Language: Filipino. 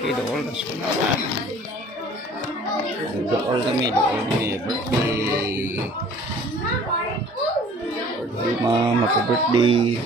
Okay, dool na ko na. Dool kami, birthday. Birthday, ma'am. Happy birthday.